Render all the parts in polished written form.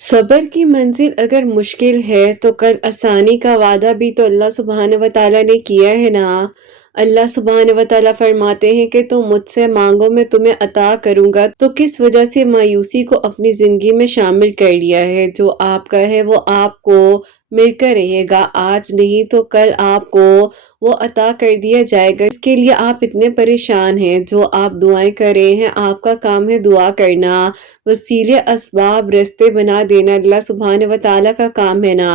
सब्र की मंजिल अगर मुश्किल है तो कल आसानी का वादा भी तो अल्लाह सुब्हान व तआला ने किया है ना। अल्लाह सुब्हान व तआला फरमाते हैं कि तुम मुझसे मांगो मैं तुम्हें अता करूंगा। तो किस वजह से मायूसी को अपनी जिंदगी में शामिल कर लिया है? जो आपका है वो आपको मिलकर रहेगा, आज नहीं तो कल आपको वो अता कर दिया जाएगा। इसके लिए आप इतने परेशान हैं, जो आप दुआएं कर रहे हैं आपका काम है दुआ करना, वसीले असबाब रास्ते बना देना अल्लाह सुब्हान व तआला का काम है ना।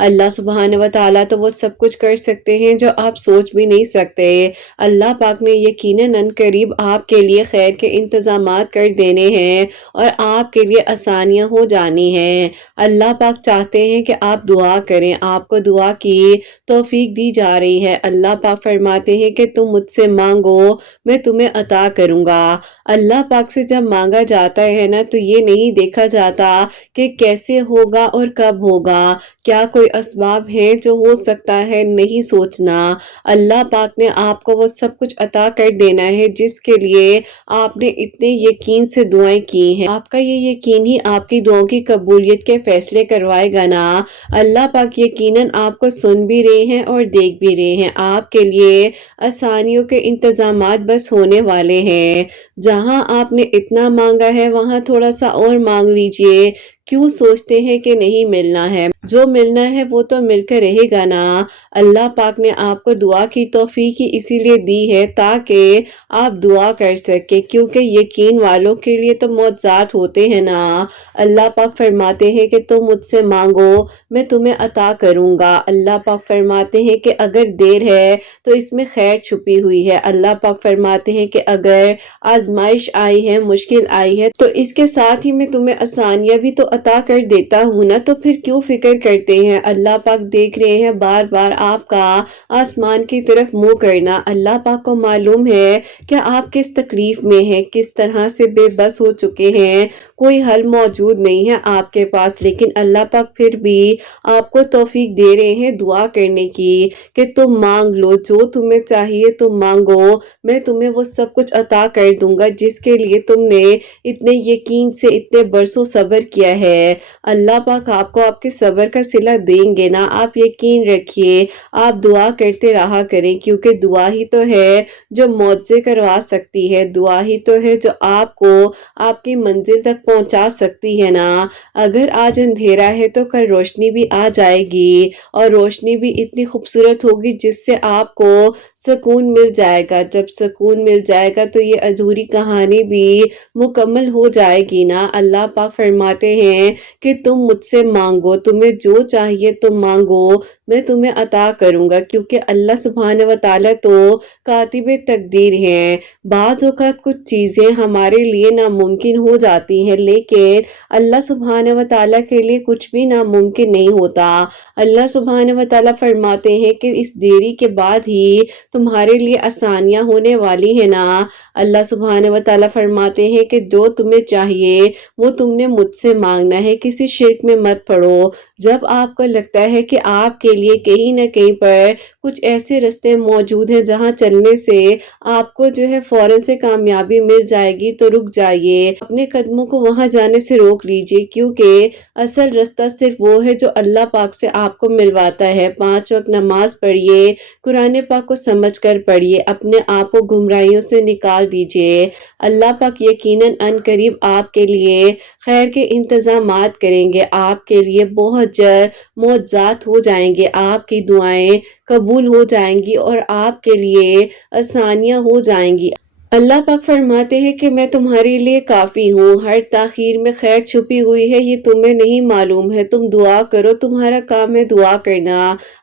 अल्लाह सुब्हान व तआला तो वो सब कुछ कर सकते हैं जो आप सोच भी नहीं सकते। अल्लाह पाक ने यकीनन अनकरीब आपके लिए खैर के इंतजामात कर देने हैं और आपके लिए आसानियां हो जानी हैं। अल्लाह पाक चाहते हैं कि आप दुआ करें, आपको दुआ की तौफीक दी जा रही है। अल्लाह पाक फरमाते हैं कि तुम मुझसे मांगो मैं तुम्हें अता करूंगा। अल्लाह पाक से जब मांगा जाता है ना तो ये नहीं देखा जाता कि कैसे होगा और कब होगा, क्या कोई असबाब है जो हो सकता है, नहीं सोचना। अल्लाह पाक ने आपको वो सब कुछ अता कर देना है जिसके लिए आपने इतने यकीन से दुआएं की हैं। आपका ये यकीन ही आपकी दुआओं की कबूलियत के फैसले करवाएगा ना। अल्लाह पाक यकीनन आपको सुन भी रहे हैं और देख भी रहे हैं। आपके लिए आसानियों के इंतजामात बस होने वाले हैं। जहां आपने इतना मांगा है वहां थोड़ा सा और मांग लीजिए। क्यों सोचते हैं कि नहीं मिलना है? जो मिलना है वो तो मिलकर रहेगा ना। अल्लाह पाक ने आपको दुआ की तौफीक ही इसीलिए दी है ताकि आप दुआ कर सके, क्योंकि यकीन वालों के लिए तो मौजज़ात होते हैं ना। अल्लाह पाक फरमाते हैं कि तुम मुझसे मांगो मैं तुम्हें अता करूंगा। अल्लाह पाक फरमाते हैं कि अगर देर है तो इसमें खैर छुपी हुई है। अल्लाह पाक फरमाते हैं कि अगर आजमाइश आई है, मुश्किल आई है, तो इसके साथ ही मैं तुम्हें आसानियां भी तो अता कर देता हूँ ना, तो फिर क्यों फिक्र करते हैं? अल्लाह पाक देख रहे हैं बार बार आपका आसमान की तरफ मुंह करना। अल्लाह पाक को मालूम है कि आप किस तकलीफ में हैं, किस तरह से बेबस हो चुके हैं, कोई हल मौजूद नहीं है आपके पास, लेकिन अल्लाह पाक फिर भी आपको तौफीक दे रहे हैं दुआ करने की कि तुम मांग लो, जो तुम्हें चाहिए तुम मांगो, मैं तुम्हें वो सब कुछ अता कर दूंगा जिसके लिए तुमने इतने यकीन से इतने बरसों सब्र किया है। अल्लाह पाक आपको आपके सब्र का सिला देंगे ना, आप यकीन रखिए। आप दुआ करते रहा करें, क्योंकि दुआ ही तो है जो मौजज़े करवा सकती है, दुआ ही तो है जो आपको आपकी मंजिल तक पहुंचा सकती है ना। अगर आज अंधेरा है तो कल रोशनी भी आ जाएगी और रोशनी भी इतनी खूबसूरत होगी जिससे आपको सुकून मिल जाएगा। जब सुकून मिल जाएगा तो ये अधूरी कहानी भी मुकम्मल हो जाएगी ना। अल्लाह पाक फरमाते हैं कि तुम मुझसे मांगो, तुम्हें जो चाहिए तुम मांगो, मैं तुम्हें अता करूंगा, क्योंकि अल्लाह सुब्हान व तआला तो कातिबे तकदीर हैं। बाज़ औक़ात कुछ चीज़ें हमारे लिए नामुमकिन हो जाती हैं, लेकिन अल्लाह सुब्हान व तआला के लिए कुछ भी नामुमकिन नहीं होता। अल्लाह सुब्हान व तआला फरमाते हैं कि इस देरी के बाद ही तुम्हारे लिए आसानियां होने वाली है ना। अल्लाह सुब्हान व तआला फरमाते हैं कि जो तुम्हें चाहिए वो तुमने मुझसे मांगना है, किसी शिर्क में मत पड़ो। जब आपको लगता है कि आपके लिए कहीं न कहीं पर कुछ ऐसे रास्ते मौजूद हैं जहां चलने से आपको जो है फौरन से कामयाबी मिल जाएगी, तो रुक जाइए, अपने कदमों को वहां जाने से रोक लीजिए, क्योंकि असल रास्ता सिर्फ वो है जो अल्लाह पाक से आपको मिलवाता है। 5 वक्त नमाज पढ़िए, कुरान पाक को समझ कर पढ़िए, अपने आप को गुमराहियों से निकाल दीजिए। अल्लाह पाक यकीनन अनकरीब आपके लिए खैर के इंतजामात करेंगे, आपके लिए बहुत जल्द मौजज़ात हो जाएंगे, आपकी दुआएं कबूल हो जाएंगी और आपके लिए आसानियां हो जाएंगी। अल्लाह पाक फरमाते हैं कि मैं तुम्हारे लिए काफ़ी हूँ, हर ताख़ीर में खैर छुपी हुई है, ये तुम्हें नहीं मालूम है। तुम दुआ करो, तुम्हारा काम है दुआ करना।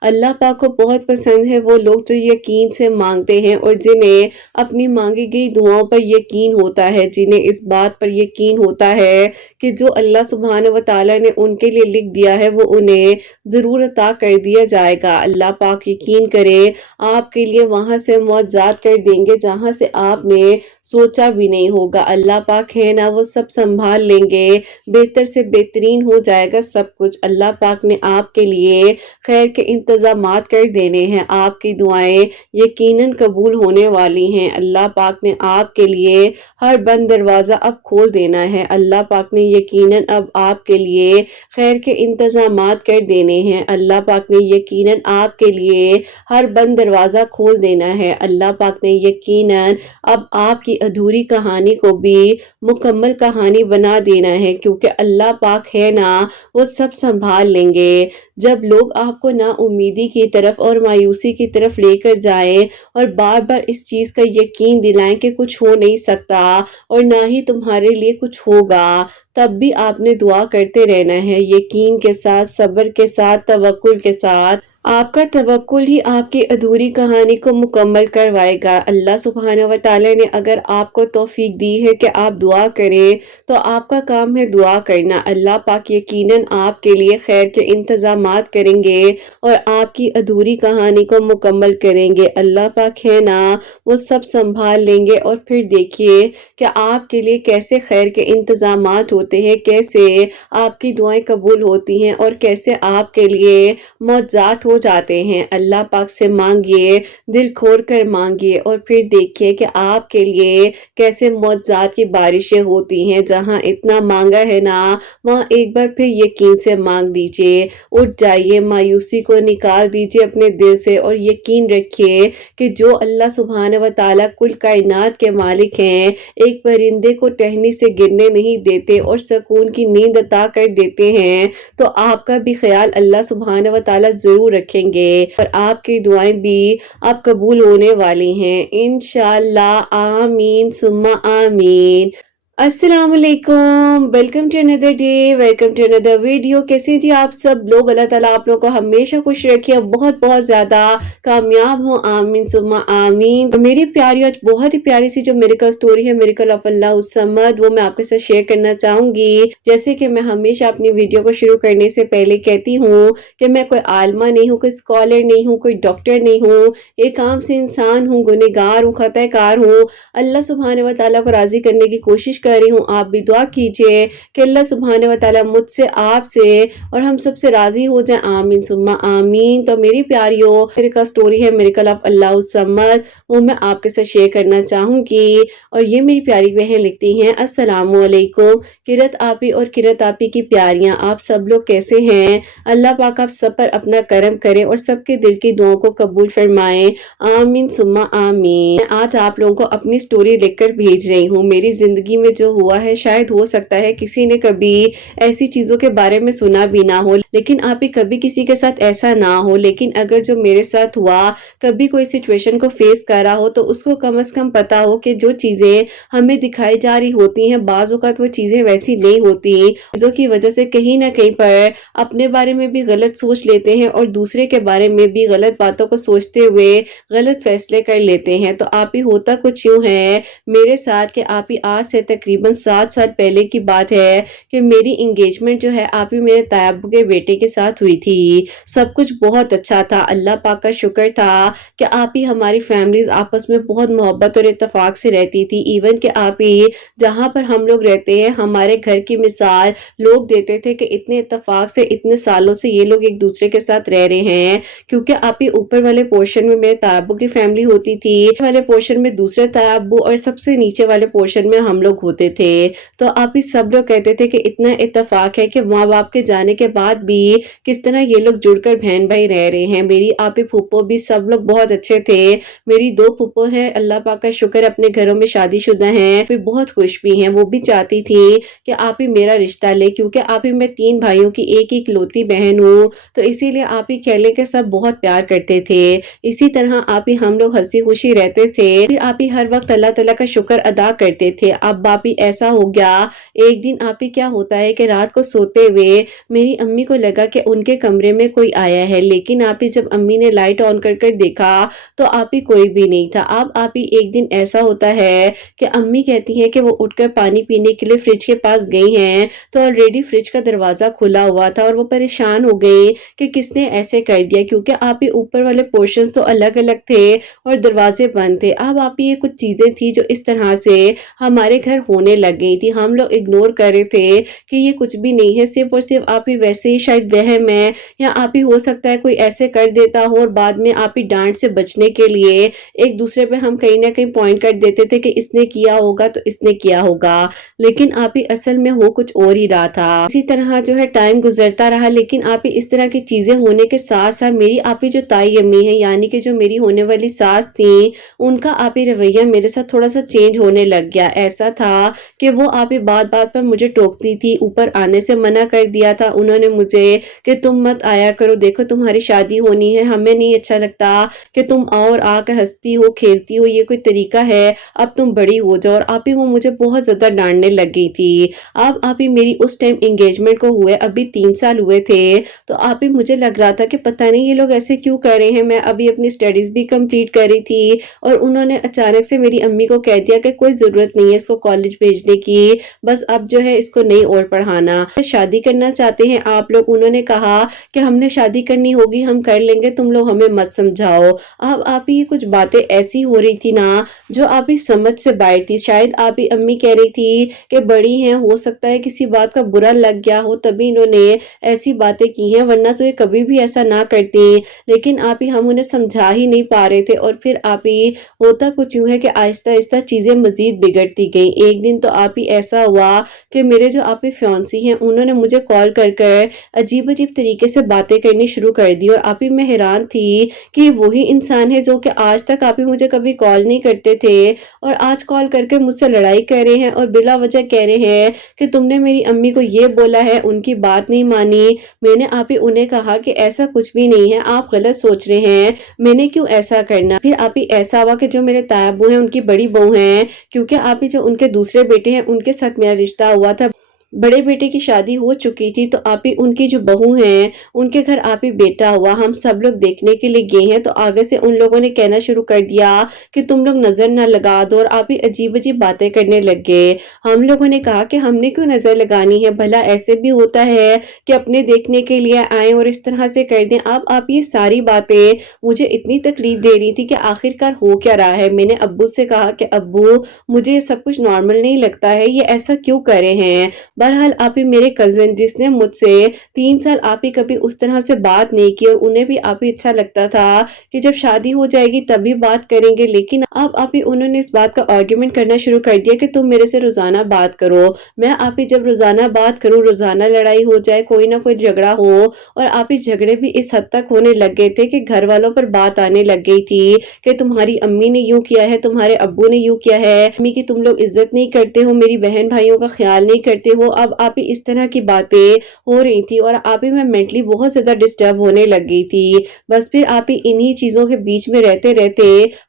अल्लाह पाक को बहुत पसंद है वो लोग जो यकीन से मांगते हैं और जिन्हें अपनी मांगी गई दुआओं पर यकीन होता है, जिन्हें इस बात पर यकीन होता है कि जो अल्लाह सुब्हान व तआला ने उनके लिए लिख दिया है वो उन्हें ज़रूर अता कर दिया जाएगा। अल्लाह पाक यकीन करे आपके लिए वहां से मुआवजात कर देंगे जहां से आपने सोचा भी नहीं होगा। अल्लाह पाक है ना, वो सब संभाल लेंगे, बेहतर से बेहतरीन हो जाएगा सब कुछ। अल्लाह पाक ने आपके लिए खैर के इंतजामात कर देने हैं। आपकी दुआएं यकीनन कबूल होने वाली हैं। अल्लाह पाक ने आपके लिए हर बंद दरवाज़ा अब खोल देना है। अल्लाह पाक ने यकीनन अब आपके लिए खैर के इंतजामात कर देने हैं। अल्लाह पाक ने यकीनन आपके लिए हर बंद दरवाज़ा खोल देना है। अल्लाह पाक ने यकीनन अब आपकी अधूरी कहानी को भी मुकम्मल कहानी बना देना है, क्योंकि अल्लाह पाक है ना, वो सब संभाल लेंगे। जब लोग आपको ना उम्मीदी की तरफ और मायूसी की तरफ लेकर जाएं और बार बार इस चीज का यकीन दिलाएं कि कुछ हो नहीं सकता और ना ही तुम्हारे लिए कुछ होगा, तब भी आपने दुआ करते रहना है, यकीन के साथ, सब्र के साथ, तवक्कुल के साथ। आपका तवक्कुल ही आपकी अधूरी कहानी को मुकम्मल करवाएगा। अल्लाह सुब्हानहू व तआला ने अगर आपको तौफीक दी है कि आप दुआ करें, तो आपका काम है दुआ करना। अल्लाह पाक यकीनन आपके लिए खैर के इंतजामात करेंगे और आपकी अधूरी कहानी को मुकम्मल करेंगे। अल्लाह पाक है ना, वो सब संभाल लेंगे। और फिर देखिए कि आपके लिए कैसे खैर के इंतजामात होते हैं, कैसे आपकी दुआएं कबूल होती हैं और कैसे आपके लिए मौजात हो जाते हैं। अल्लाह पाक से मांगिए, दिल खोल कर मांगिए और फिर देखिए कि आपके लिए कैसे मौजात की बारिशें होती हैं। जहां इतना मांगा है ना, वहां एक बार फिर यकीन से मांग लीजिए। उठ जाइए, मायूसी को निकाल दीजिए अपने दिल से और यकीन रखिए कि जो अल्लाह सुब्हान व तआला कुल कायनात के मालिक हैं, एक परिंदे को टहनी से गिरने नहीं देते और सुकून की नींद अता कर देते हैं, तो आपका भी ख्याल अल्लाह सुब्हान व तआला जरूर रखेंगे और आपकी दुआएं भी अब कबूल होने वाली हैं इंशाअल्लाह। आमीन सुम्मा आमीन। अस्सलाम वालेकुम, welcome to another day, welcome to another video. कैसे हैं जी आप सब लोग? अल्लाह ताला आप लोगों को हमेशा खुश रखे, बहुत बहुत ज्यादा कामयाब हो, आमीन सुम्मा आमीन। और मेरी प्यारी आज बहुत ही प्यारी सी जो मेरिकल स्टोरी है, मेरिकल ऑफ अल्लाह समद, वो मैं आपके साथ शेयर करना चाहूंगी। जैसे कि मैं हमेशा अपनी वीडियो को शुरू करने से पहले कहती हूँ कि मैं कोई आलमा नहीं हूँ, कोई स्कॉलर नहीं हूँ, कोई डॉक्टर नहीं हूँ, एक आम से इंसान हूँ, गुनहगार हूँ, खताकार हूँ। अल्लाह सुब्हानहू व तआला को राजी करने की कोशिश कर रही हूँ। आप भी दुआ कीजिए कि अल्लाह सुब्हानहू व तआला मुझसे, आपसे और हम सब से राजी हो जाए, आमीन सुम्मा आमीन। तो मेरी प्यारियों, मेरी का स्टोरी है मिरेकल ऑफ अल्लाह समद, वो मैं आपके साथ शेयर करना चाहूंगी। और ये मेरी प्यारी बहन लिखती हैं, अस्सलामु अलैकुम किरत आपी और किरत आपी की प्यारियां, आप सब लोग कैसे हैं? अल्लाह पाक आप सब पर अपना करम करे और सबके दिल की दुआओं को कबूल फरमाए, आमीन सुम्मा आमीन। मैं आज आप लोगों को अपनी स्टोरी लिखकर भेज रही हूँ। मेरी जिंदगी में जो हुआ है, शायद हो सकता है किसी ने कभी ऐसी चीजों के बारे में सुना भी ना हो, लेकिन आप ही कभी किसी के साथ ऐसा ना हो। लेकिन अगर जो मेरे साथ हुआ, कभी कोई सिचुएशन को फेस करा हो, तो उसको कम से कम पता हो कि जो चीजें हमें दिखाई जा रही होती हैं, बाज़ औक़ात वो चीजें वैसी नहीं होती, चीजों की वजह से कहीं ना कहीं पर अपने बारे में भी गलत सोच लेते हैं और दूसरे के बारे में भी गलत बातों को सोचते हुए गलत फैसले कर लेते हैं। तो आप ही होता कुछ यूं है मेरे साथ कि आप ही आज से तकरीबन 7 साल पहले की बात है कि मेरी एंगेजमेंट जो है आप ही मेरे तायाबू के बेटे के साथ हुई थी। सब कुछ बहुत अच्छा था, अल्लाह पाक का शुक्र था कि आप ही हमारी फैमिलीज आपस में बहुत मोहब्बत और इत्तेफाक से रहती थी। इवन कि आप ही जहाँ पर हम लोग रहते हैं, हमारे घर की मिसाल लोग देते थे कि इतने इत्तेफाक से इतने सालों से ये लोग एक दूसरे के साथ रह रहे हैं। क्योंकि आप ही ऊपर वाले पोर्शन में मेरे तायाबू की फैमिली होती थी, वाले पोर्शन में दूसरे तायाबू और सबसे नीचे वाले पोर्शन में हम लोग होते थे। तो आप ही सब लोग कहते थे कि इतना इत्तेफाक है कि माँ बाप के जाने के बाद भी किस तरह ये लोग जुड़कर बहन भाई रह रहे हैं। मेरी आप ही फूफो भी सब लोग बहुत अच्छे थे। मेरी 2 फूफो हैं, अल्लाह पाक का शुक्र, अपने घरों में शादीशुदा हैं, फिर बहुत खुश भी हैं। वो भी चाहती थी कि आप ही मेरा रिश्ता ले, क्योंकि आप ही मैं 3 भाइयों की एक इकलौती बहन हूँ, तो इसीलिए आप ही कह ले के सब बहुत प्यार करते थे। इसी तरह आप ही हम लोग हंसी खुशी रहते थे। फिर आप ही हर वक्त अल्लाह ताला का शुक्र अदा करते थे। अब आप آپ ہی ایسا ہو گیا۔ ایک دن آپ ہی کیا ہوتا ہے کہ رات کو سوتے ہوئے میری امی کو لگا کہ ان کے کمرے میں کوئی آیا ہے، لیکن آپ ہی جب امی نے لائٹ آن کر کر دیکھا تو آپ ہی کوئی بھی نہیں تھا۔ اب آپ ہی ایک دن ایسا ہوتا ہے کہ امی کہتی ہیں کہ وہ اٹھ کر پانی پینے کے لیے فریج کے پاس گئی ہیں تو آلریڈی فریج کا دروازہ کھلا ہوا تھا، اور وہ پریشان ہو گئی کہ کس نے ایسے کر دیا، کیونکہ آپ ہی اوپر والے پورشنز تو الگ الگ تھے اور دروازے بند تھے۔ اب آپ ہی یہ کچھ چیزیں تھی جو اس طرح سے ہمارے گھر ہونے لگ گئی تھی، ہم لوگ اگنور کر رہے تھے کہ یہ کچھ بھی نہیں ہے، صرف اور صرف آپ ہی ویسے ہی شاید وہم ہے، یا آپ ہی ہو سکتا ہے کوئی ایسے کر دیتا ہو، اور بعد میں آپ ہی ڈانٹ سے بچنے کے لیے ایک دوسرے پہ ہم کہیں نہ کہیں پوائنٹ کر دیتے تھے کہ اس نے کیا ہوگا تو اس نے کیا ہوگا، لیکن آپ ہی اصل میں ہو کچھ اور ہی رہا تھا۔ اسی طرح جو ہے ٹائم گزرتا رہا، لیکن آپ ہی اس طرح کی چیزیں ہونے کے ساتھ ساتھ میری آپ ہی جو تائی امی ہیں، یعنی کہ جو میری ہونے والی ساس تھیں، ان کا آپ ہی رویہ میرے ساتھ تھوڑا سا چینج ہونے لگ گیا۔ ایسا تھا کہ وہ آپ ہی بات بات پر مجھے ٹوکتی تھی، اوپر آنے سے منع کر دیا تھا انہوں نے مجھے کہ تم مت آیا کرو، دیکھو تمہاری شادی ہونی ہے، ہمیں نہیں اچھا لگتا کہ تم آؤ اور آ کر ہنستی ہو کھیلتی ہو، یہ کوئی طریقہ ہے، اب تم بڑی ہو جاؤ۔ اور آپ ہی وہ مجھے بہت زیادہ ڈانٹنے لگ گئی تھی۔ اب آپ ہی میری اس ٹائم انگیجمنٹ کو ہوئے ابھی 3 سال ہوئے تھے، تو آپ ہی مجھے لگ رہا تھا کہ پتہ نہیں یہ لوگ ایسے کیوں کر رہے ہیں، میں ابھی اپنی اسٹڈیز بھی کمپلیٹ کر رہی تھی، اور انہوں نے اچانک سے میری امی کو کہہ دیا کہ کوئی ضرورت نہیں ہے اس کو کالج بھیجنے کی، بس اب جو ہے اس کو نہیں اور پڑھانا، شادی کرنا چاہتے ہیں آپ لوگ۔ انہوں نے کہا کہ ہم نے شادی کرنی ہوگی ہم کر لیں گے، تم لوگ ہمیں مت سمجھاؤ۔ اب آپ ہی کچھ باتیں ایسی ہو رہی تھی نا جو آپ ہی سمجھ سے باہر تھی۔ شاید آپ ہی امی کہہ رہی تھی کہ بڑی ہیں، ہو سکتا ہے کسی بات کا برا لگ گیا ہو تبھی انہوں نے ایسی باتیں کی ہیں، ورنہ تو یہ کبھی بھی ایسا نہ کرتی، لیکن آپ ہی ہم انہیں سمجھا ہی نہیں پا رہے تھے۔ اور پھر آپ ہی ہوتا کچھ یوں ہے کہ آہستہ آہستہ چیزیں مزید بگڑتی گئیں۔ ایک دن تو آپ ہی ایسا ہوا کہ میرے جو آپ ہی فیانسی ہیں انہوں نے مجھے کال کر کر عجیب عجیب طریقے سے باتیں کرنی شروع کر دی، اور آپ ہی میں حیران تھی کہ وہی انسان ہے جو کہ آج تک آپ ہی مجھے کبھی کال نہیں کرتے تھے، اور آج کال کر کے مجھ سے لڑائی کر رہے ہیں اور بلا وجہ کہہ رہے ہیں کہ تم نے میری امی کو یہ بولا ہے، ان کی بات نہیں مانی۔ میں نے آپ ہی انہیں کہا کہ ایسا کچھ بھی نہیں ہے، آپ غلط سوچ رہے ہیں، میں نے کیوں ایسا کرنا۔ پھر آپ ہی ایسا ہوا کہ جو میرے تایا ابو ہیں ان کی بڑی بہو ہیں، کیونکہ آپ ہی جو ان کے دوسرے بیٹے ہیں ان کے ساتھ میرا رشتہ ہوا تھا، بڑے بیٹے کی شادی ہو چکی تھی، تو آپ ہی ان کی جو بہو ہیں ان کے گھر آپ ہی بیٹا ہوا، ہم سب لوگ دیکھنے کے لیے گئے ہیں، تو آگے سے ان لوگوں نے کہنا شروع کر دیا کہ تم لوگ نظر نہ لگا دو، اور آپ ہی عجیب عجیب باتیں کرنے لگ گئے۔ ہم لوگوں نے کہا کہ ہم نے کیوں نظر لگانی ہے، بھلا ایسے بھی ہوتا ہے کہ اپنے دیکھنے کے لیے آئیں اور اس طرح سے کر دیں۔ اب آپ یہ ساری باتیں مجھے اتنی تکلیف دے رہی تھی کہ آخرکار ہو کیا رہا ہے۔ میں نے ابو سے کہا کہ ابو مجھے یہ سب کچھ نارمل نہیں لگتا ہے، یہ ایسا کیوں کر رہے ہیں۔ بہرحال آپ ہی میرے کزن جس نے مجھ سے 3 سال آپ ہی کبھی اس طرح سے بات نہیں کی، اور انہیں بھی آپ ہی اچھا لگتا تھا کہ جب شادی ہو جائے گی تبھی بات کریں گے، لیکن اب آپ ہی انہوں نے اس بات کا آرگیومنٹ کرنا شروع کر دیا کہ تم میرے سے روزانہ بات کرو۔ میں آپ ہی جب روزانہ بات کروں، روزانہ لڑائی ہو جائے، کوئی نہ کوئی جھگڑا ہو، اور آپ ہی جھگڑے بھی اس حد تک ہونے لگ گئے تھے کہ گھر والوں پر بات آنے لگ گئی تھی کہ تمہاری امی نے یوں کیا ہے، تمہارے ابو نے یوں کیا ہے، امی کی تم لوگ عزت نہیں کرتے ہو، میری بہن بھائیوں کا خیال نہیں کرتے ہو۔ اب آپ ہی اس طرح کی باتیں ہو رہی تھی، اور آپ ہی میں مینٹلی بہت زیادہ ڈسٹرب ہونے لگ گئی تھی۔ بس پھر آپ ہی انہی چیزوں کے بیچ میں رہتے رہتے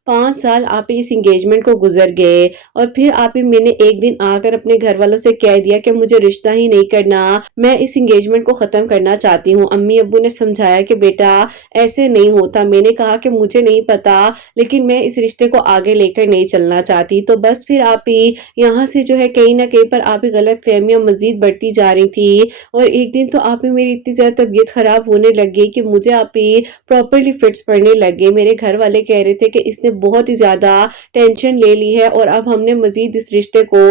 5 سال آپ ہی اس انگیجمنٹ کو گزر گئے، اور پھر آپ ہی میں نے ایک دن آ کر اپنے گھر والوں سے کہہ دیا کہ مجھے رشتہ ہی نہیں کرنا، میں اس انگیجمنٹ کو ختم کرنا چاہتی ہوں۔ امی ابو نے سمجھایا کہ بیٹا ایسے نہیں ہوتا، میں نے کہا کہ مجھے نہیں پتا، لیکن میں اس رشتے کو آگے لے کر نہیں چلنا چاہتی۔ تو بس پھر آپ ہی یہاں سے جو ہے کہیں نہ کہیں پر آپ ہی غلط فہمیاں مزید بڑھتی جا رہی تھی، اور ایک دن تو آپ ہی میری اتنی زیادہ طبیعت خراب ہونے لگ گئی کہ مجھے آپ ہی پراپرلی فٹس پڑنے لگ گئے۔ میرے گھر والے کہہ رہے تھے کہ اس نے بہت ہی زیادہ ٹینشن لے لی ہے، اور اب ہم نے مزید اس رشتے کو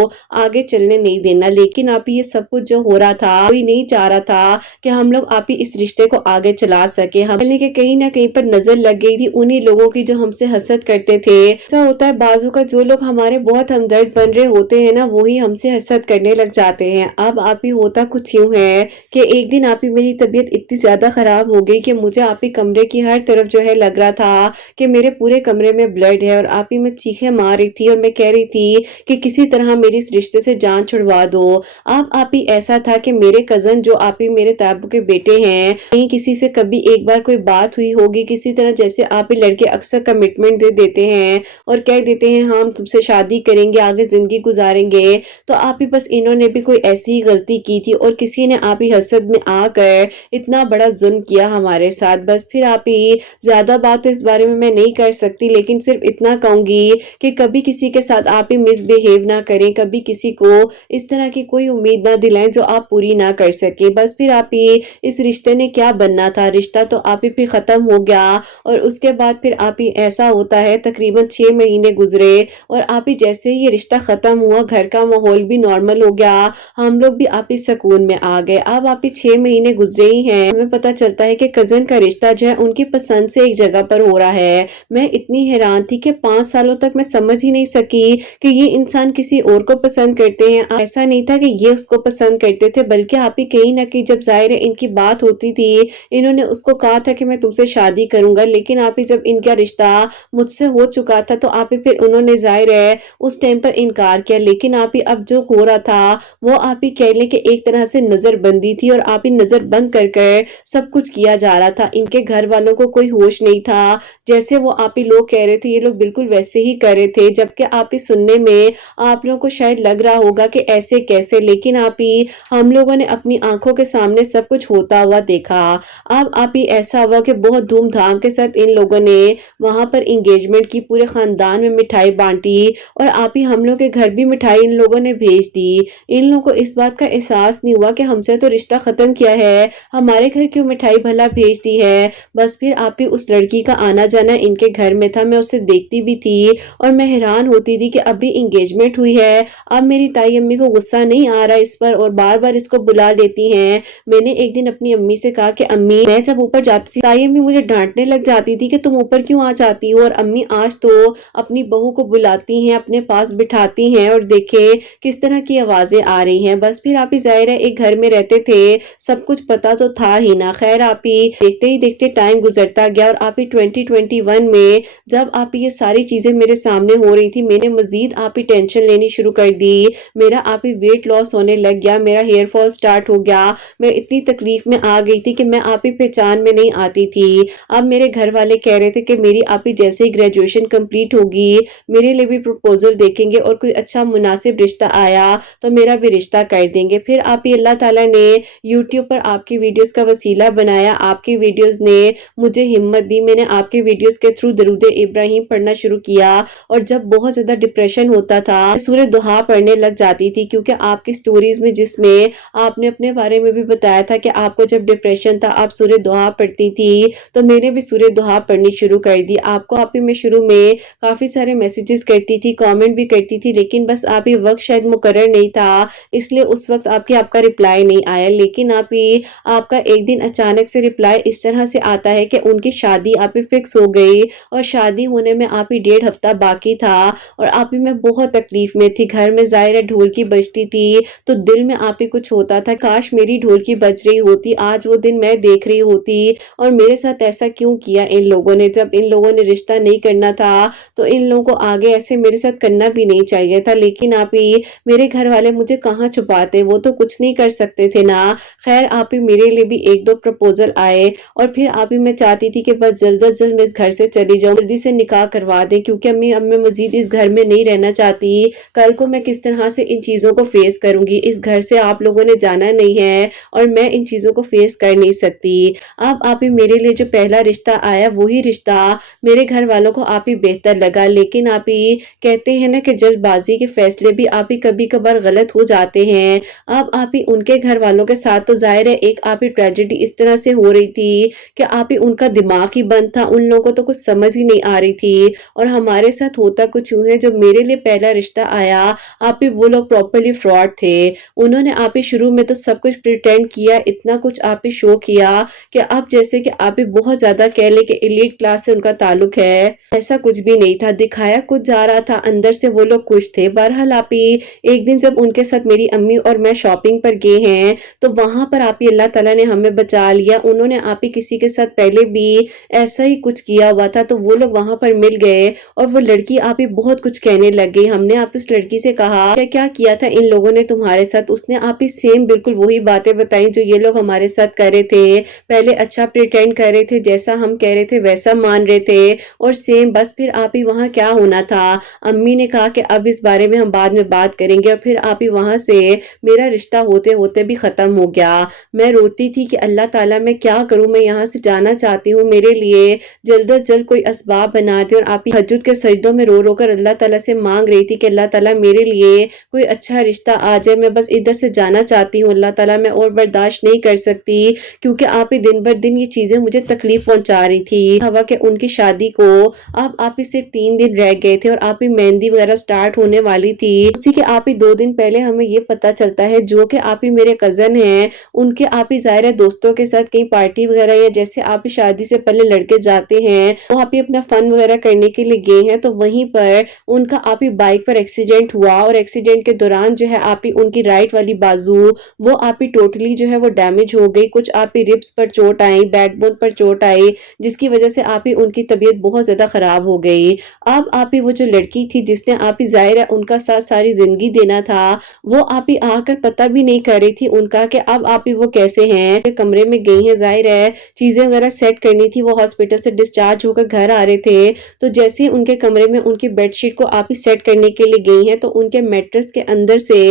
آگے چلنے نہیں دینا، لیکن آپ ہی یہ سب کچھ جو ہو رہا تھا کوئی نہیں چاہ رہا تھا کہ ہم لوگ آپ ہی اس رشتے کو آگے چلا سکے۔ ہم کہ کہیں نہ کہیں پر نظر لگ گئی تھی انہی لوگوں کی جو ہم سے حسد کرتے تھے۔ ایسا ہوتا ہے بعضوں کا، جو لوگ ہمارے بہت ہمدرد بن رہے ہوتے ہیں نا وہی ہم سے حسد کرنے لگ جاتے ہیں۔ अब आप ही होता कुछ यूँ है कि एक दिन आप ही मेरी तबीयत इतनी ज़्यादा ख़राब हो गई कि मुझे आप ही कमरे की हर तरफ जो है लग रहा था कि मेरे पूरे कमरे में ब्लड है, और आप ही मैं चीखें मार रही थी और मैं कह रही थी कि किसी तरह मेरी इस रिश्ते से जान छुड़वा दो। अब आप ही ऐसा था कि मेरे कज़न जो आप ही मेरे ताबू के बेटे हैं, कहीं किसी से कभी एक बार कोई बात हुई होगी किसी तरह, जैसे आप ही लड़के अक्सर कमिटमेंट दे देते हैं और कह देते हैं हाँ, हम तुमसे शादी करेंगे, आगे ज़िंदगी गुज़ारेंगे। तो आप ही बस इन्होंने भी कोई ऐसी ही गलती की थी और किसी ने आप ही हसद में आकर इतना बड़ा ज़ुल्म किया हमारे साथ। बस फिर आप ही ज़्यादा बात तो इस बारे में मैं नहीं कर सकती, लेकिन सिर्फ़ इतना कहूँगी कि कभी किसी के साथ आप ही मिसबिहेव ना करें, कभी किसी को इस तरह की कोई उम्मीद ना दिलाएँ जो आप पूरी ना कर सकें। बस फिर आप ही इस रिश्ते ने क्या बनना था, रिश्ता तो आप ही फिर ख़त्म हो गया, और उसके बाद फिर आप ही ऐसा होता है तकरीबन 6 महीने गुज़रे और आप ही जैसे ही ये रिश्ता ख़त्म हुआ, घर का माहौल भी नॉर्मल हो गया, हम लोग भी आप ही सुकून में आ गए। अब आप ही 6 महीने गुज़रे ही हैं, हमें पता चलता है कि कज़न का रिश्ता जो है उनकी पसंद से एक जगह पर हो रहा है। मैं इतनी हैरान थी कि 5 सालों तक मैं समझ ही नहीं सकी कि ये इंसान किसी और को पसंद करते हैं। ऐसा नहीं था कि ये उसको पसंद करते थे, बल्कि आप ही कहीं न कहीं जब ज़ाहिर है इनकी बात होती थी, इन्होंने उसको कहा था कि मैं तुमसे शादी करूँगा, लेकिन आप ही जब इनका रिश्ता मुझसे हो चुका था तो आप ही फिर उन्होंने ज़ाहिर है उस टाइम पर इनकार किया। लेकिन आप ही अब जो हो रहा था वो आप ही कह लें कि एक तरह से नज़रबंदी थी, और आप ही नज़र बंद कर कर सब कुछ किया जा रहा था। इनके घर वालों को कोई होश नहीं था, जैसे वो आप ही लोग कह रहे थे ये लोग बिल्कुल वैसे ही कर रहे थे, जबकि आप ही सुनने में आप लोगों को शायद लग रहा होगा कि ऐसे कैसे, लेकिन आप ही हम लोगों ने अपनी आँखों के सामने सब कुछ होता हुआ देखा। अब आप ही ऐसा हुआ कि बहुत धूम-धाम के साथ इन लोगों ने वहाँ पर एंगेजमेंट की, पूरे खानदान में मिठाई बाँटी, और आप ही हम लोग के घर भी मिठाई इन लोगों ने भेज दी। इन लोगों को इस बात का एहसास नहीं हुआ कि हमसे तो रिश्ता ख़त्म किया है, हमारे घर क्यों मिठाई भला भेज दी है। बस फिर आप ही उस लड़की का आना-जाना इनके घर में था, मैं उसे देखती भी थी और मैं हैरान होती थी कि अभी एंगेजमेंट हुई है, अब मेरी ताई अम्मी को गुस्सा नहीं आ रहा इस पर और बार-बार इसको बुला लेती हैं। मैंने एक दिन अपनी अम्मी से कहा कि अम्मी, मैं जब ऊपर जाती थी ताई अम्मी मुझे डाँटने लग जाती थी कि तुम ऊपर क्यों आ जाती हो, और अम्मी आज तो अपनी बहू को बुलाती हैं, अपने पास बिठाती हैं और देखें किस तरह की आवाज़ें आ रही हैं। बस फिर आप ही ज़ाहिर है एक घर में रहते थे, सब कुछ पता तो था ही ना। ख़ैर आप ही देखते टाइम गुज़रता गया, और आप ही 2021 में जब आप ये सारी चीज़ें मेरे सामने हो रही थी, मैंने मज़ीद आप ही टेंशन लेनी शुरू कर दी। मेरा आप ही वेट लॉस होने लग गया, मेरा हेयर फॉल स्टार्ट हो गया, मैं इतनी तकलीफ़ में आ गई थी कि मैं आप ही पहचान में नहीं आती थी। अब मेरे घर वाले कह रहे थे कि मेरी आप ही जैसे ही ग्रेजुएशन कंप्लीट होगी, मेरे लिए भी प्रपोज़ल देखेंगे और कोई अच्छा मुनासिब रिश्ता आया तो मेरा भी रिश्ता कर देंगे। फिर आप ही अल्लाह ताला ने यूट्यूब पर आपकी वीडियोज़ का वसीला बनाया, आपकी वीडियोज़ ने मुझे हिम्मत दी। मैंने आपके वीडियोज़ के थ्रू दरूद इब्राहिम पढ़ना शुरू किया, और जब बहुत ज़्यादा डिप्रेशन होता था, सूरह दुहा पढ़ने लग जाती थी, क्योंकि आपकी स्टोरीज़ में जिसमें आपने अपने बारे में भी बताया था कि आपको जब डिप्रेशन था आप सूरह दुहा पढ़ती थी, तो मैंने भी सूरह दुहा पढ़नी शुरू कर दी। आपको आप ही मैं शुरू में काफ़ी सारे मैसेजेस करती थी, कमेंट भी करती थी, लेकिन बस आप ही वक़्त शायद मुकर्रर नहीं था, इसलिए उस वक़्त आपका रिप्लाई नहीं आया। लेकिन आप ही आपका एक दिन अचानक से रिप्लाई इस तरह से आता है कि उनकी शादी आप ही फिक्स हो गई, और शादी होने में आप ही 1.5 हफ्ता बाकी था, और आप ही मैं बहुत तकलीफ में थी। घर में ज़ाहिर है ढोलकी बजती थी, तो दिल में आप ही कुछ होता था, काश मेरी ढोलकी बज रही होती, आज वो दिन मैं देख रही होती, और मेरे साथ ऐसा क्यों किया इन लोगों ने। जब इन लोगों ने रिश्ता नहीं करना था, तो इन लोगों को आगे ऐसे मेरे साथ करना भी नहीं चाहिए था। लेकिन आप ही मेरे घर वाले मुझे कहाँ छुपाते, वो तो कुछ नहीं कर सकते थे ना। खैर आप ही मेरे लिए भी 1-2 प्रपोज़ल आए, और फिर आप ही मैं चाहती थी कि बस जल्द से जल्द मैं इस घर से चली जाऊँ, जल्दी से निकाह करवा दें, क्योंकि अम्मी अब मैं मज़ीद इस घर में नहीं रहना चाहती। कल को मैं किस तरह से इन चीज़ों को फ़ेस करूँगी, इस घर से आप लोगों ने जाना नहीं है और मैं इन चीज़ों को फ़ेस कर नहीं सकती। अब आप ही मेरे लिए जो पहला रिश्ता आया वही रिश्ता मेरे घर वालों को आप ही बेहतर लगा, लेकिन आप ही कहते हैं ना कि जल्दबाज़ी के फ़ैसले भी आप ही कभी-कभार गलत हो जाते हैं। अब आप ही उनके घर वालों के साथ तो ज़ाहिर है एक आप ही ट्रेजेडी इस तरह से हो रही थी कि आप ही उनका दिमाग ही बंद था, उन लोगों को तो कुछ समझ ही नहीं आ रही थी, और हमारे साथ होता कुछ यूँ है, जो मेरे लिए पहला रिश्ता आया आप ही वो लोग प्रॉपर्ली फ्रॉड थे। उन्होंने आप ही शुरू में तो सब कुछ प्रिटेंड किया, इतना कुछ आप ही शो किया कि अब जैसे कि आप ही बहुत ज़्यादा कह लें कि एलीट क्लास से उनका ताल्लुक है, ऐसा कुछ भी नहीं था, दिखाया कुछ जा रहा था, अंदर से वो लोग खुश थे। बहरहाल आप ही एक दिन जब उनके साथ मेरी امی اور میں شاپنگ پر گئے ہیں تو وہاں پر آپ ہی اللہ تعالیٰ نے ہمیں بچا لیا. انہوں نے آپ ہی کسی کے ساتھ پہلے بھی ایسا ہی کچھ کیا ہوا تھا تو وہ لوگ وہاں پر مل گئے اور وہ لڑکی آپ ہی بہت کچھ کہنے لگ گئی. ہم نے آپ اس لڑکی سے کہا کہ کیا کیا تھا ان لوگوں نے تمہارے ساتھ؟ اس نے آپ ہی سیم بالکل وہی باتیں بتائیں جو یہ لوگ ہمارے ساتھ کر رہے تھے. پہلے اچھا پریٹینڈ کر رہے تھے، جیسا ہم کہہ رہے تھے ویسا مان رہے تھے اور سیم بس پھر آپ ہی وہاں کیا ہونا تھا. امی نے کہا کہ اب اس بارے میں ہم بعد میں بات کریں گے اور پھر آپ ہی وہاں سے میرا رشتہ ہوتے ہوتے بھی ختم ہو گیا. میں روتی تھی کہ اللہ تعالیٰ میں کیا کروں، میں یہاں سے جانا چاہتی ہوں، میرے لیے جلد از جلد کوئی اسباب بنا دے. اور آپ ہی تہجد کے سجدوں میں رو رو کر اللہ تعالیٰ سے مانگ رہی تھی کہ اللہ تعالیٰ میرے لیے کوئی اچھا رشتہ آ جائے، میں بس ادھر سے جانا چاہتی ہوں اللہ تعالیٰ، میں اور برداشت نہیں کر سکتی کیونکہ آپ ہی دن بر دن یہ چیزیں مجھے تکلیف پہنچا رہی تھی. ہوا کہ ان کی شادی کو اب آپ ہی صرف 3 دن رہ گئے تھے اور آپ ہی مہندی وغیرہ سٹارٹ ہونے والی تھی. اسی کے آپ ہی 2 دن پہلے ہمیں یہ پتا چلتا ہے جو کہ آپ ہی میرے کزن ہیں ان کے آپ ہی ظاہر ہے دوستوں کے ساتھ کہیں پارٹی وغیرہ یا جیسے آپ ہی شادی سے پہلے لڑکے جاتے ہیں وہ آپ ہی اپنا فن وغیرہ کرنے کے لیے گئے ہیں تو وہیں پر ان کا آپ ہی بائک پر ایکسیڈنٹ ہوا اور ایکسیڈنٹ کے دوران جو ہے آپ ہی ان کی رائٹ والی بازو وہ آپ ہی ٹوٹلی جو ہے وہ ڈیمیج ہو گئی. کچھ آپ ہی ربس پر چوٹ آئی، بیک بون پر چوٹ آئی جس کی وجہ سے آپ ہی ان کی طبیعت بہت زیادہ خراب ہو گئی. اب آپ ہی وہ جو لڑکی تھی جس نے آپ ہی ظاہر ہے ان کا ساتھ ساری زندگی دینا تھا وہ آپ ہی آ کر پتہ بھی نہیں کر رہی تھی ان کا کہ اب آپ ہی وہ کیسے ہیں. کمرے میں گئی ہیں، ظاہر ہے چیزیں وغیرہ سیٹ کرنی تھی، وہ ہاسپٹل سے ڈسچارج ہو کر گھر آ رہے تھے تو جیسے ہی ان کے کمرے میں ان کی بیڈ شیٹ کو آپ ہی سیٹ کرنے کے لیے گئی ہیں تو ان کے میٹرس کے اندر سے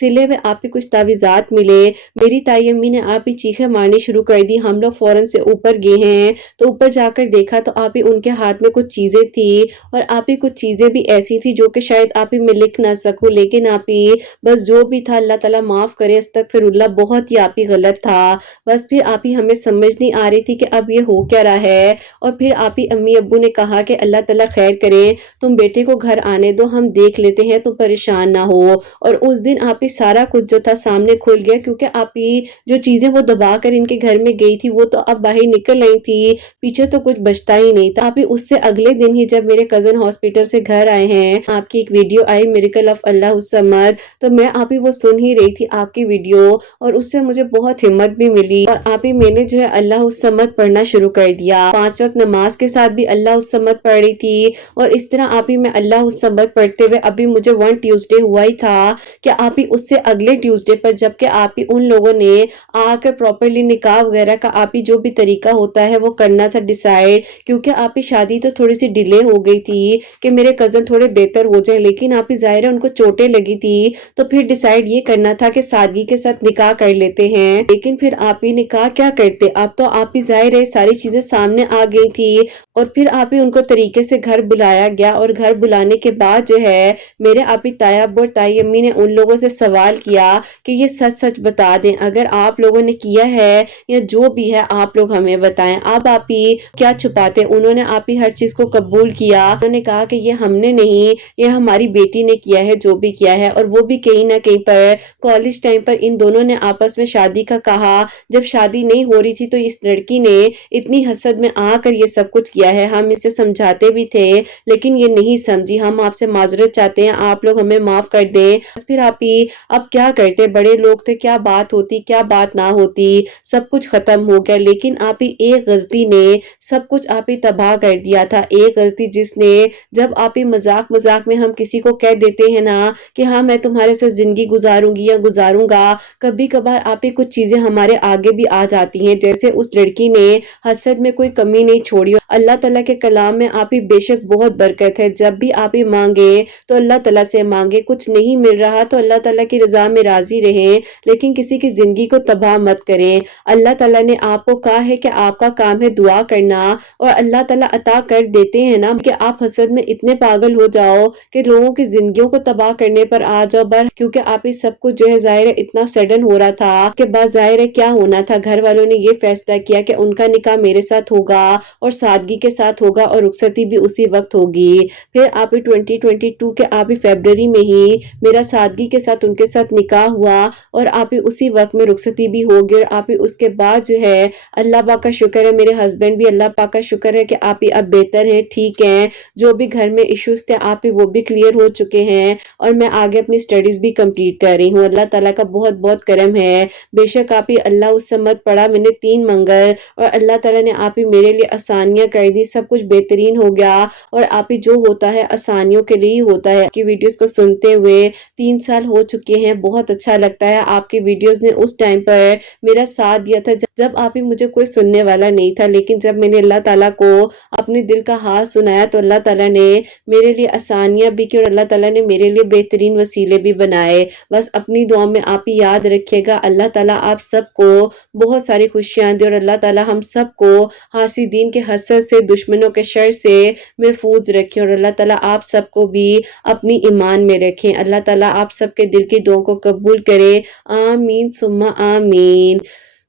سلے ہوئے آپ ہی کچھ تعویذات ملے. میری تائی امی نے آپ ہی چیخیں مارنی شروع کر دی. ہم لوگ فوراً سے اوپر گئے ہیں تو اوپر جا کر دیکھا تو آپ ہی ان کے ہاتھ میں کچھ چیزیں تھی اور آپ ہی کچھ چیزیں بھی ایسی تھی جو کہ شاید آپ ہی میں لکھ نہ سکوں لیکن آپ ہی بس جو بھی تھا اللہ تعالیٰ معاف کرے، استغفر اللہ، بہت ہی آپ ہی غلط تھا. بس پھر آپ ہی ہمیں سمجھ نہیں آ رہی تھی کہ اب یہ ہو کیا رہا ہے اور پھر آپ ہی امی ابو نے کہا کہ اللہ تعالیٰ خیر کرے، تم بیٹے کو گھر آنے دو، ہم دیکھ لیتے ہیں، تم پریشان نہ ہو. اور اس دن آپ ہی سارا کچھ جو تھا سامنے کھل گیا کیونکہ آپ ہی جو چیزیں وہ دبا کر ان کے گھر میں گئی تھی وہ تو اب باہر نکل رہی تھی، پیچھے تو کچھ بچتا ہی نہیں تھا. آپ ہی اس سے اگلے دن ہی جب میرے کزن ہاسپٹل سے گھر آئے ہیں آپ کی ایک ویڈیو آئی میریکل آف اللہ الصمد تو میں آپ ہی وہ سن ہی رہی تھی آپ کی ویڈیو اور اس سے مجھے بہت ہمت بھی ملی اور آپ ہی میں نے جو ہے اللہ الصمد پڑھنا شروع کر دیا. 5 وقت نماز کے ساتھ بھی اللہ الصمد پڑھ رہی تھی اور اس طرح آپ ہی میں اللہ الصمد پڑھتے ہوئے ابھی مجھے 1 ٹیوزڈے ہوا ہی تھا کہ آپ ہی اس سے اگلے ٹیوزڈے پر جبکہ آپ ہی ان لوگوں نے آ کر پراپرلی نکاح وغیرہ کا آپ ہی جو بھی طریقہ ہوتا ہے وہ کرنا تھا ڈیسائیڈ کیونکہ آپ ہی شادی تو تھوڑی سی ڈیلے ہو گئی تھی کہ میرے کزن تھوڑے بہتر ہو جائیں لیکن آپ ہی ظاہر ہے ان کو چوٹیں لگی تھی تو پھر ڈیسائیڈ یہ کرنا تھا کہ سادگی کے ساتھ نکاح کر لیتے ہیں. لیکن پھر آپ ہی نکاح کیا کرتے، اب تو آپ ہی ظاہر ہے ساری چیزیں سامنے آ گئی تھی اور پھر آپ ہی ان کو طریقے سے گھر بلایا گیا اور گھر بلانے کے بعد جو ہے میرے آپ ہی تایا ابو اور تائی امی نے ان لوگوں سے سوال کیا کہ یہ سچ سچ بتا دیں، اگر آپ لوگوں نے کیا ہے یا جو بھی ہے آپ لوگ ہمیں بتائیں. اب آپ ہی کیا چھپاتے، انہوں نے آپ ہی ہر چیز کو قبول کیا. انہوں نے کہا کہ یہ ہم نے نہیں، یہ ہماری بیٹی نے کیا ہے جو بھی کیا ہے اور وہ بھی کہیں نہ کہیں پر کالج ٹائم پر ان دونوں نے آپس میں شادی کا کہا. جب شادی نہیں ہو رہی تھی تو اس لڑکی نے اتنی حسد میں آ کر یہ سب کچھ کیا ہے. ہم اسے سمجھاتے بھی تھے لیکن یہ نہیں سمجھی. ہم آپ سے معذرت چاہتے ہیں، آپ لوگ ہمیں معاف کر دیں. پھر آپ ہی اب کیا کرتے، بڑے لوگ تھے، کیا بات ہوتی کیا بات نہ ہوتی، سب کچھ ختم ہو گیا. لیکن آپ ہی ایک غلطی نے سب کچھ آپ ہی تباہ کر دیا تھا. ایک غلطی جس نے جب آپ ہی مذاق مذاق میں ہم کسی کو کہہ دیتے ہیں نا کہ ہاں میں تمہارے ساتھ زندگی گزاروں گی یا گزاروں گا، کبھی کبھار آپ ہی کچھ چیزیں ہمارے آگے بھی آ جاتی ہیں. جیسے اس لڑکی نے حسد میں کوئی کمی نہیں چھوڑی. اللہ تعالیٰ کے کلام میں آپ ہی بے شک بہت برکت ہے، جب بھی آپ ہی مانگے تو اللہ تعالیٰ سے مانگے. کچھ نہیں مل رہا تو اللہ تعالیٰ کی رضا میں راضی رہیں لیکن کسی کی زندگی کو تباہ مت کریں. اللہ تعالیٰ نے آپ کو کہا ہے کہ آپ کا کام ہے دعا کرنا اور اللہ تعالیٰ عطا کر دیتے ہیں نا کہ آپ حسد میں اتنے پاگل ہو جاؤ کہ لوگوں کی زندگیوں کو تباہ کرنے پر آ جاؤ. کیونکہ آپ ہی سب کچھ جو ہے ظاہر ہے اتنا سڈن ہو رہا تھا. اس کے بعد ظاہر ہے کیا ہونا تھا، گھر والوں نے یہ فیصلہ کیا کہ ان کا نکاح میرے ساتھ ہوگا اور ساتھ सादगी के साथ होगा और रुखसती भी उसी वक्त होगी। फिर आप ही 2022 के आप ही फरवरी में ही मेरा सादगी के साथ उनके साथ निकाह हुआ और आप ही उसी वक्त में रुखसती भी होगी और आप ही उसके बाद जो है अल्लाह पाक का शुक्र है, मेरे हस्बैंड भी अल्लाह पाक का शुक्र है कि आप ही अब बेहतर हैं, ठीक हैं। जो भी घर में इश्यूज थे आप ही वो भी क्लियर हो चुके हैं और मैं आगे अपनी स्टडीज भी कंप्लीट कर रही हूँ। अल्लाह ताला का बहुत बहुत करम है। बेशक आप ही अल्लाह उससे मत पड़ा, मैंने 3 मंगल और अल्लाह ताला ने आप ही मेरे लिए आसानियां कर दी, सब कुछ बेहतरीन हो गया और आप ही जो होता है आसानियों के लिए ही होता है। आपकी वीडियोस को सुनते हुए 3 साल हो चुके हैं, बहुत अच्छा लगता है। आपकी वीडियोस ने उस टाइम पर मेरा साथ दिया था जब आप ही मुझे कोई सुनने वाला नहीं था, लेकिन जब मैंने अल्लाह ताला को अपने दिल का हाल सुनाया तो अल्लाह ताला ने मेरे लिए आसानियां भी की और अल्लाह ताला ने मेरे लिए बेहतरीन वसीले भी बनाए। बस अपनी दुआ में आप ही याद रखिएगा। अल्लाह ताला आप सबको बहुत सारी खुशियां दे और अल्लाह ताला हम सबको हासिदीन के हसद से, दुश्मनों के शर से महफूज रखे और अल्लाह ताला आप सबको भी अपनी ईमान में रखें। अल्लाह ताला आप सबके दिल की दुआओं को कबूल करे। आमीन सुम्मा आमीन।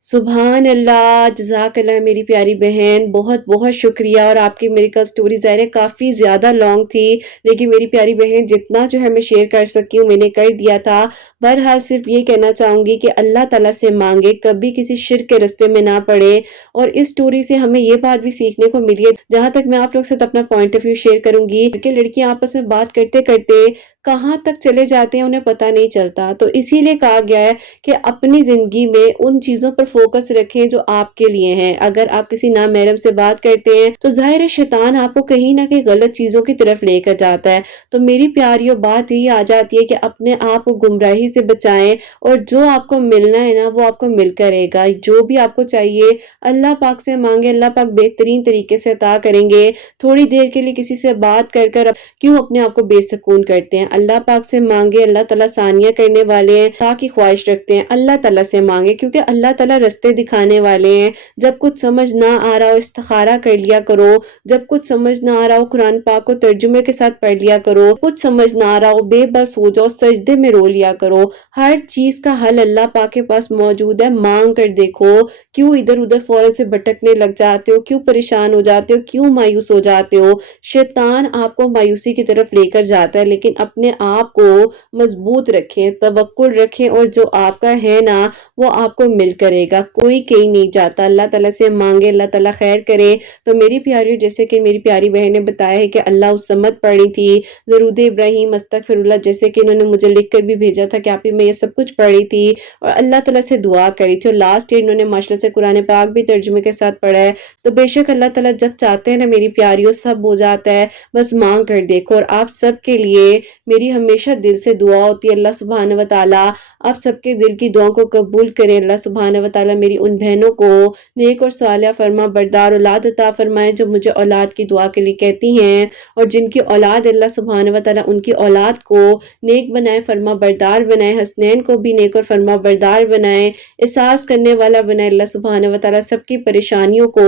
सुभान अल्लाह, जज़ाकल्लाह मेरी प्यारी बहन, बहुत बहुत शुक्रिया। और आपकी मेरी कल स्टोरी ज़ाहिर है काफ़ी ज़्यादा लॉन्ग थी, लेकिन मेरी प्यारी बहन जितना जो है मैं शेयर कर सकी हूँ मैंने कर दिया था। बहरहाल सिर्फ ये कहना चाहूँगी कि अल्लाह ताला से मांगे, कभी किसी शिर्क के रास्ते में ना पड़े। और इस स्टोरी से हमें ये बात भी सीखने को मिली है, जहाँ तक मैं आप लोग से अपना पॉइंट ऑफ व्यू शेयर करूँगी कि लड़कियाँ आपस में बात करते करते कहाँ तक चले जाते हैं उन्हें पता नहीं चलता। तो इसीलिए कहा गया है कि अपनी ज़िंदगी में उन चीज़ों पर फोकस रखें जो आपके लिए हैं। अगर आप किसी नामहरम से बात करते हैं तो ज़ाहिर है शैतान आपको कहीं ना कहीं गलत चीज़ों की तरफ लेकर जाता है। तो मेरी प्यारियों बात यही आ जाती है कि अपने आप को गुमराही से बचाएं और जो आपको मिलना है ना वो आपको मिलकर रहेगा। जो भी आपको चाहिए अल्लाह पाक से मांगे, अल्लाह पाक बेहतरीन तरीके से अता करेंगे। थोड़ी देर के लिए किसी से बात कर कर क्यों अपने आप को बेसुकून करते हैं। अल्लाह पाक से मांगे, अल्लाह ताला सानिया करने वाले हैं, ताकि ख्वाहिश रखते हैं अल्लाह ताला से मांगे, क्योंकि अल्लाह ताला रास्ते दिखाने वाले हैं। जब कुछ समझ ना आ रहा हो इस्तिखारा कर लिया करो, जब कुछ समझ ना आ रहा हो कुरान पाक को तर्जुमे के साथ पढ़ लिया करो, कुछ समझ ना आ रहा हो बेबस हो जाओ सजदे में रो लिया करो। हर चीज का हल अल्लाह पाक के पास मौजूद है, मांग कर देखो। क्यों इधर उधर फौरन से भटकने लग जाते हो, क्यों परेशान हो जाते हो, क्यों मायूस हो जाते हो। शैतान आपको मायूसी की तरफ लेकर जाता है, लेकिन अपने आप को मजबूत रखें, तवक्कुल रखें और जो आपका है ना वो आपको मिल करेगा। कोई कहीं नहीं जाता, अल्लाह ताला से मांगे, अल्लाह ताला खैर करे। तो मेरी प्यारी, जैसे कि मेरी प्यारी बहन ने बताया है कि अल्लाह उस समत पढ़ी थी, दरूद इब्राहिम, अस्तगफिरुल्लाह, जैसे कि इन्होंने मुझे लिख कर भी भेजा था कि आप ही मैं ये सब कुछ पढ़ी थी और अल्लाह ताला से दुआ करी थी। और लास्ट ईयर इन्होंने माशाल्लाह से कुरान पाक भी तर्जुमे के साथ पढ़ा है। तो बेशक अल्लाह ताला जब चाहते हैं ना मेरी प्यारियों सब हो जाता है, बस मांग कर देखो। और आप सबके लिए मेरी हमेशा दिल से दुआ होती है, अल्लाह सुब्हान व तआला आप सबके दिल की दुआओं को कबूल करे। अल्लाह सुब्हान व तआला मेरी उन बहनों को नेक और सालिहा फरमा बरदार औलाद अता फरमाए जो मुझे औलाद की दुआ के लिए कहती हैं, और जिनकी औलाद अल्लाह सुब्हान व तआला उनकी औलाद को नेक बनाए, फरमा बरदार बनाए, हसनैन को भी नेक और फरमा बरदार बनाए, एहसास करने वाला बनाए। अल्लाह सुब्हान व तआला सबकी परेशानियों को,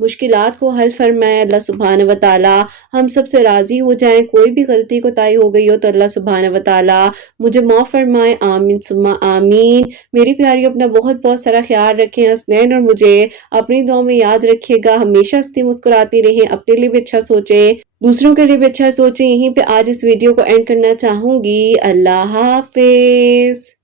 मुश्किलात को हल फरमाए। अल्लाह सुब्हान व तआला हम सब से राजी हो जाए। कोई भी गलती कोताही हो गई हो तो अल्लाह सुब्हान व तआला मुझे माफ फरमाए। आमीन सुम्मा आमीन। मेरी प्यारी अपना बहुत बहुत सारा ख्याल रखें। हसनैन और मुझे अपनी दुआ में याद रखिएगा। हमेशा हंसती मुस्कुराती रहें, अपने लिए भी अच्छा सोचें, दूसरों के लिए भी अच्छा सोचें। यहीं पे आज इस वीडियो को एंड करना चाहूंगी। अल्लाह हाफिज।